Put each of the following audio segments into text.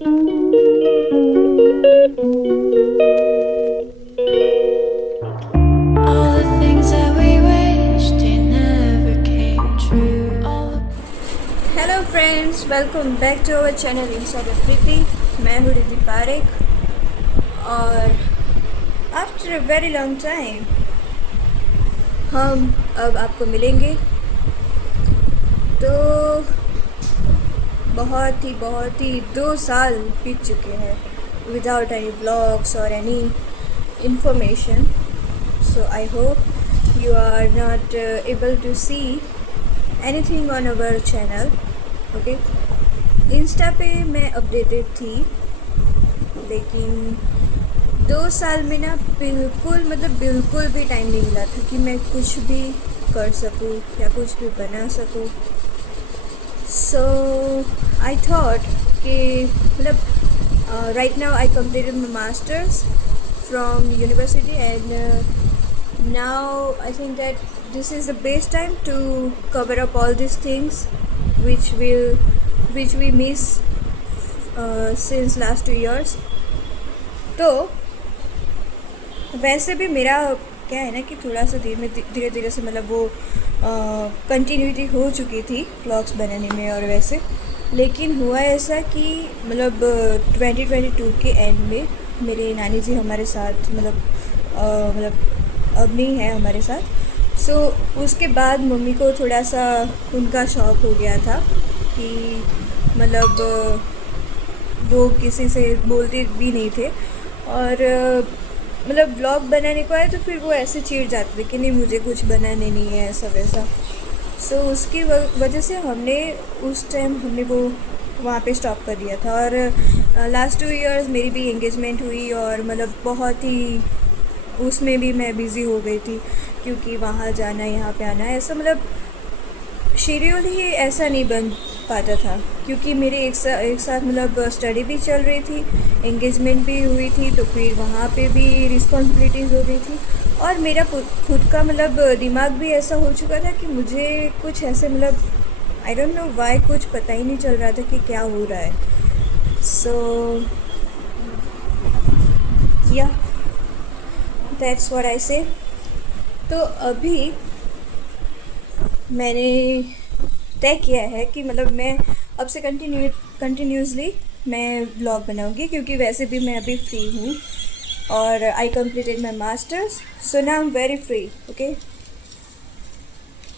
Hello friends, welcome back to our channel insta Preeti. मैं हूँ रिद्धि पारेख और after a very long time हम अब आपको मिलेंगे। तो बहुत ही 2 साल बीत चुके हैं विदाउट एनी ब्लॉग्स और any information. So I hope you are not able to see anything on our channel. Okay, insta पे मैं अपडेटेड थी, लेकिन 2 साल में ना बिल्कुल भी टाइम नहीं मिला था कि मैं कुछ भी कर सकूँ या कुछ भी बना सकूँ। सो आई थॉट कि right now I completed my masters from university and now I think that this is the best time to cover up all these things which we miss since last 2 years. तो वैसे भी मेरा क्या है ना कि थोड़ा सा धीरे धीरे से वो कंटिन्यूटी हो चुकी थी व्लॉग्स बनाने में और वैसे, लेकिन हुआ ऐसा कि 2022 के एंड में मेरे नानी जी हमारे साथ अब नहीं है हमारे साथ। सो उसके बाद मम्मी को थोड़ा सा उनका शौक़ हो गया था कि वो किसी से बोलते भी नहीं थे और ब्लॉग बनाने को आए तो फिर वो ऐसे चिढ़ जाते थे कि नहीं मुझे कुछ बनाने नहीं है ऐसा वैसा। सो उसकी वजह से हमने उस टाइम वो वहाँ पे स्टॉप कर दिया था। और लास्ट 2 इयर्स मेरी भी एंगेजमेंट हुई और बहुत ही उसमें भी मैं बिज़ी हो गई थी क्योंकि वहाँ जाना यहाँ पे आना ऐसा शेड्यूल ही ऐसा नहीं बन पाता था क्योंकि मेरे एक साथ स्टडी भी चल रही थी, एंगेजमेंट भी हुई थी, तो फिर वहाँ पे भी रिस्पॉन्सिबिलिटीज़ हो गई थी और मेरा खुद का दिमाग भी ऐसा हो चुका था कि मुझे कुछ ऐसे आई डोंट नो वाई कुछ पता ही नहीं चल रहा था कि क्या हो रहा है। सो या दैट्स व्हाट आई से। तो अभी मैंने तय किया है कि मैं अब से कंटिन्यूसली मैं ब्लॉग बनाऊंगी क्योंकि वैसे भी मैं अभी फ्री हूँ और I completed my masters, so now I am very free. Okay,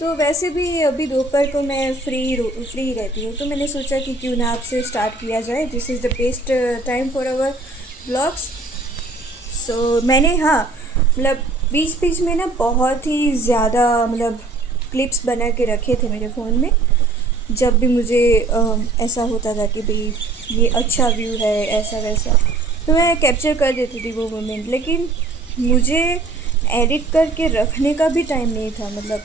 तो वैसे भी अभी दोपहर को मैं फ्री रहती हूँ, तो मैंने सोचा कि क्यों ना आपसे स्टार्ट किया जाए। This is the best time for our blogs. So मैंने बीच बीच में ना बहुत ही ज़्यादा क्लिप्स बना के रखे थे मेरे फ़ोन में, जब भी मुझे ऐसा होता था कि भाई ये अच्छा व्यू है ऐसा वैसा, तो मैं कैप्चर कर देती थी वो मोमेंट। लेकिन मुझे एडिट करके रखने का भी टाइम नहीं था।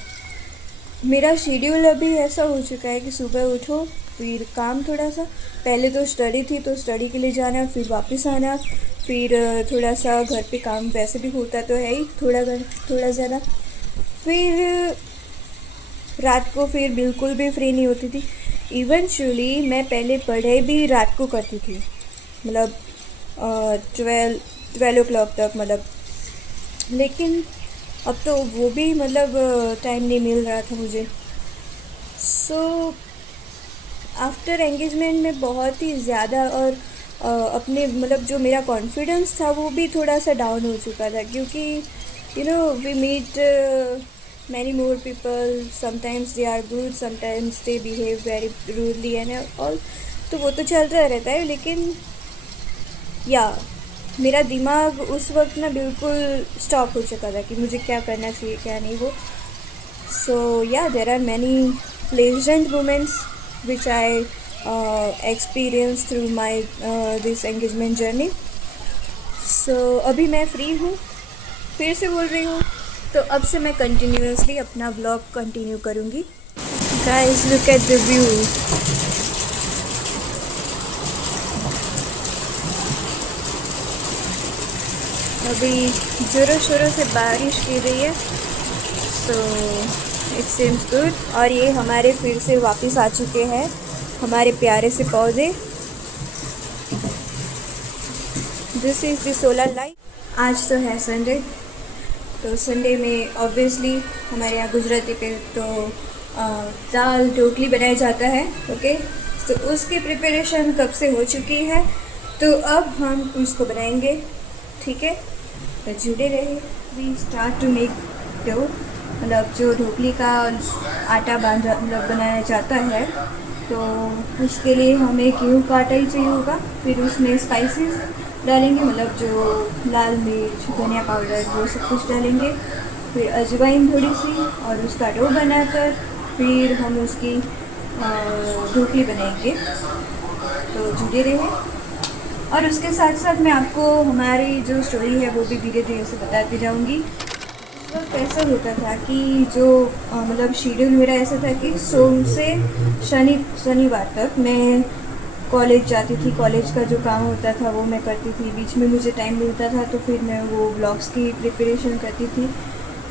मेरा शेड्यूल अभी ऐसा हो चुका है कि सुबह उठो, फिर काम थोड़ा सा, पहले तो स्टडी थी तो स्टडी के लिए जाना, फिर वापस आना, फिर थोड़ा सा घर पे काम वैसे भी होता तो है ही थोड़ा ज़्यादा, फिर रात को फिर बिल्कुल भी फ्री नहीं होती थी। इवेंचुअली मैं पहले पढ़ाई भी रात को करती थी 12 o'clock तक लेकिन अब तो वो भी टाइम नहीं मिल रहा था मुझे। सो आफ्टर एंगेजमेंट में बहुत ही ज़्यादा और अपने जो मेरा कॉन्फिडेंस था वो भी थोड़ा सा डाउन हो चुका था क्योंकि we meet many more people, sometimes they are good, sometimes they behave very rudely and all, तो वो तो चलता रहता है। लेकिन मेरा दिमाग उस वक्त ना बिल्कुल स्टॉप हो चुका था कि मुझे क्या करना चाहिए क्या नहीं वो। So there are many pleasant moments which I experience through my this engagement journey. So अभी मैं फ्री हूँ, फिर से बोल रही हूँ, तो अब से मैं कंटिन्यूसली अपना व्लॉग कंटिन्यू करूँगी। Guys look at the view. अभी ज़ोरों शोरों से बारिश गिर रही है, सो इट सीम्स गुड। और ये हमारे फिर से वापस आ चुके हैं हमारे प्यारे से पौधे। This is the solar light. आज तो है संडे, तो संडे में ऑब्वियसली हमारे यहाँ गुजराती पे तो दाल ढोकली बनाया जाता है। ओके, तो उसकी प्रिपरेशन कब से हो चुकी है, तो अब हम उसको बनाएंगे। ठीक है, तो जुड़े रहे। We start to make dough, मतलब जो ढोकली का आटा बांधा मतलब बनाया जाता है, तो उसके लिए हमें गेहूँ का आटा ही चाहिए होगा। फिर उसमें स्पाइसेस डालेंगे, मतलब जो लाल मिर्च, धनिया पाउडर, वो सब कुछ डालेंगे। फिर अजवाइन थोड़ी सी, और उसका डो बनाकर फिर हम उसकी ढोकली बनाएंगे। तो जुड़े रहे। और उसके साथ साथ मैं आपको हमारी जो स्टोरी है वो भी धीरे धीरे से बताती जाऊंगी। तो कैसा होता था कि जो मतलब शेड्यूल मेरा ऐसा था कि सोम से शनिवार तक मैं कॉलेज जाती थी। कॉलेज का जो काम होता था वो मैं करती थी, बीच में मुझे टाइम मिलता था तो फिर मैं वो ब्लॉग्स की प्रिपरेशन करती थी।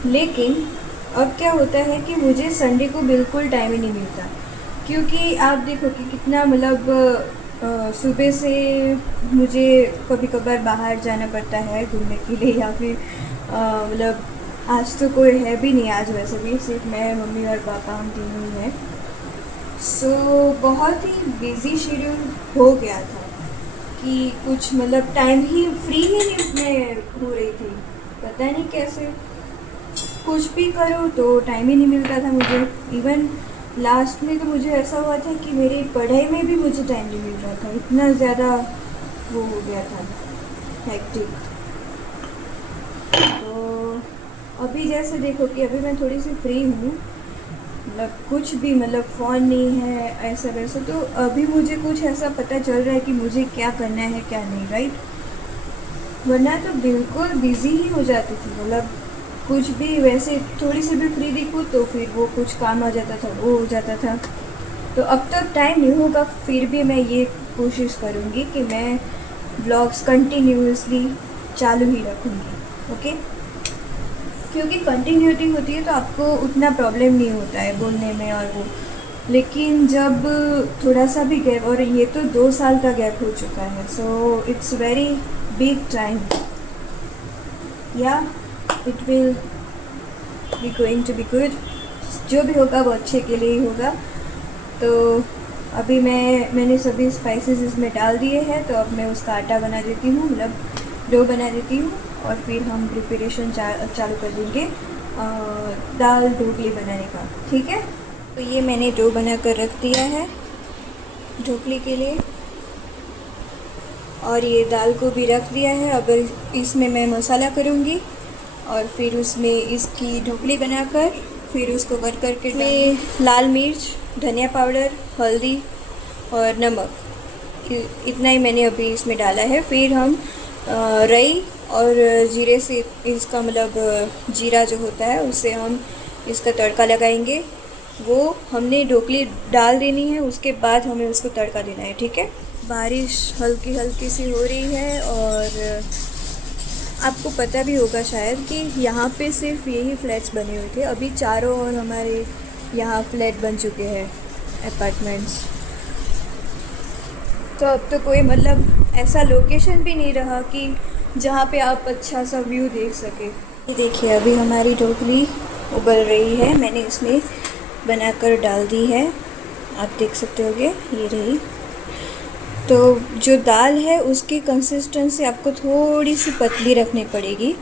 लेकिन अब क्या होता है कि मुझे संडे को बिल्कुल टाइम ही नहीं मिलता, क्योंकि आप देखो कि कितना मतलब सुबह से मुझे कभी कभार बाहर जाना पड़ता है घूमने के लिए, या फिर मतलब आज तो कोई है भी नहीं, आज वैसे भी सिर्फ मैं, मम्मी और पापा, हम तीनों ही हैं। सो बहुत ही बिज़ी शेड्यूल हो गया था कि कुछ मतलब टाइम ही फ्री ही नहीं मैं हो रही थी। पता नहीं कैसे कुछ भी करो तो टाइम ही नहीं मिलता था मुझे। इवन लास्ट में तो मुझे ऐसा हुआ था कि मेरी पढ़ाई में भी मुझे टाइम नहीं मिल रहा था, इतना ज़्यादा वो हो गया था, हेक्टिक। तो अभी जैसे देखो कि अभी मैं थोड़ी सी फ्री हूँ, मतलब कुछ भी मतलब फ़ोन नहीं है ऐसा वैसा, तो अभी मुझे कुछ ऐसा पता चल रहा है कि मुझे क्या करना है क्या नहीं, राइट। वरना तो बिल्कुल बिज़ी ही हो जाती थी, मतलब कुछ भी वैसे थोड़ी सी भी फ्री दिखूँ तो फिर वो कुछ काम आ जाता था, वो हो जाता था। तो अब तक टाइम नहीं होगा, फिर भी मैं ये कोशिश करूँगी कि मैं व्लॉग्स कंटिन्यूसली चालू ही रखूँगी। ओके, क्योंकि कंटिन्यूटी होती है तो आपको उतना प्रॉब्लम नहीं होता है बोलने में और वो। लेकिन जब थोड़ा सा भी गैप, और ये तो 2 साल का गैप हो चुका है, so it's very big time. या it will be going to be good, जो भी होगा वो अच्छे के लिए ही होगा। तो अभी मैंने सभी स्पाइसेस इसमें डाल दिए हैं, तो अब मैं उसका आटा बना देती हूँ, मतलब डो बना देती हूँ, और फिर हम प्रिपरेशन चालू कर देंगे दाल ढोकली बनाने का। ठीक है, तो ये मैंने डो बना कर रख दिया है ढोकली के लिए, और ये दाल को भी रख दिया है। अब इसमें मैं मसाला करूँगी और फिर उसमें इसकी ढोकली बनाकर फिर उसको कट करके लाल मिर्च, धनिया पाउडर, हल्दी और नमक, इतना ही मैंने अभी इसमें डाला है। फिर हम राई और जीरे से इसका मतलब जीरा जो होता है उससे हम इसका तड़का लगाएंगे। वो हमने ढोकली डाल देनी है, उसके बाद हमें उसको तड़का देना है। ठीक है, बारिश हल्की हल्की सी हो रही है, और आपको पता भी होगा शायद कि यहाँ पे सिर्फ यही फ्लैट्स बने हुए थे, अभी चारों ओर हमारे यहाँ फ्लैट बन चुके हैं, अपार्टमेंट्स। तो अब तो कोई मतलब ऐसा लोकेशन भी नहीं रहा कि जहाँ पे आप अच्छा सा व्यू देख सके। ये देखिए, अभी हमारी ढोकली उबल रही है, मैंने इसमें बनाकर डाल दी है, आप देख सकते होगे, ये रही। तो जो दाल है उसकी कंसिस्टेंसी आपको थोड़ी सी पतली रखनी पड़ेगी।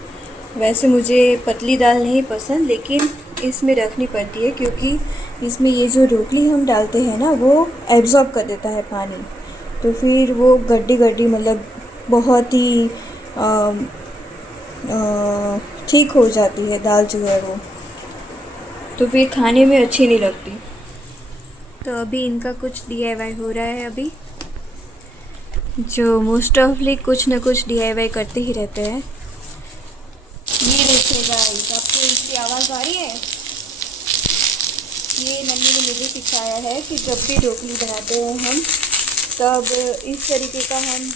वैसे मुझे पतली दाल नहीं पसंद, लेकिन इसमें रखनी पड़ती है क्योंकि इसमें ये जो ढोकली हम डालते हैं ना, वो एब्ज़ॉर्ब कर देता है पानी, तो फिर वो गड्डी गड्डी मतलब बहुत ही ठीक हो जाती है दाल जो है वो, तो फिर खाने में अच्छी नहीं लगती। तो अभी इनका कुछ DIY हो रहा है, अभी जो मोस्ट ऑफली कुछ ना कुछ DIY करते ही रहते हैं। ये देखिए गाइस, आपको इसकी आवाज़ आ रही है? ये मम्मी ने मुझे सिखाया है कि जब भी ढोकली बनाते हैं हम, तब इस तरीके का हम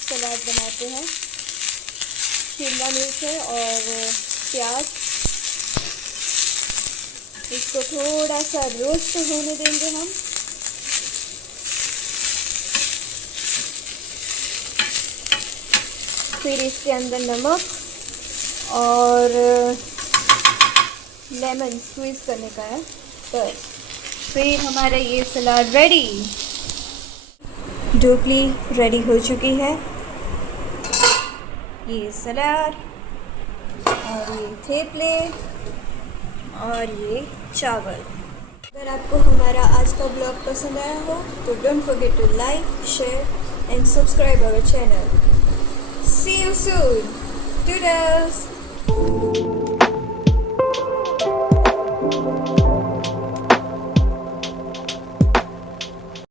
सलाद बनाते हैं। शिमला मिर्च है और प्याज, इसको थोड़ा सा रोस्ट होने देंगे हम। फिर इसके अंदर नमक और लेमन स्क्वीज़ करने का है बस। फिर हमारा ये सलाद रेडी। ढोकली रेडी हो चुकी है। ये सलाद और ये थेपले और ये चावल। अगर आपको हमारा आज का ब्लॉग पसंद आया हो तो don't forget to like, share and subscribe our channel. See you soon. Doodles.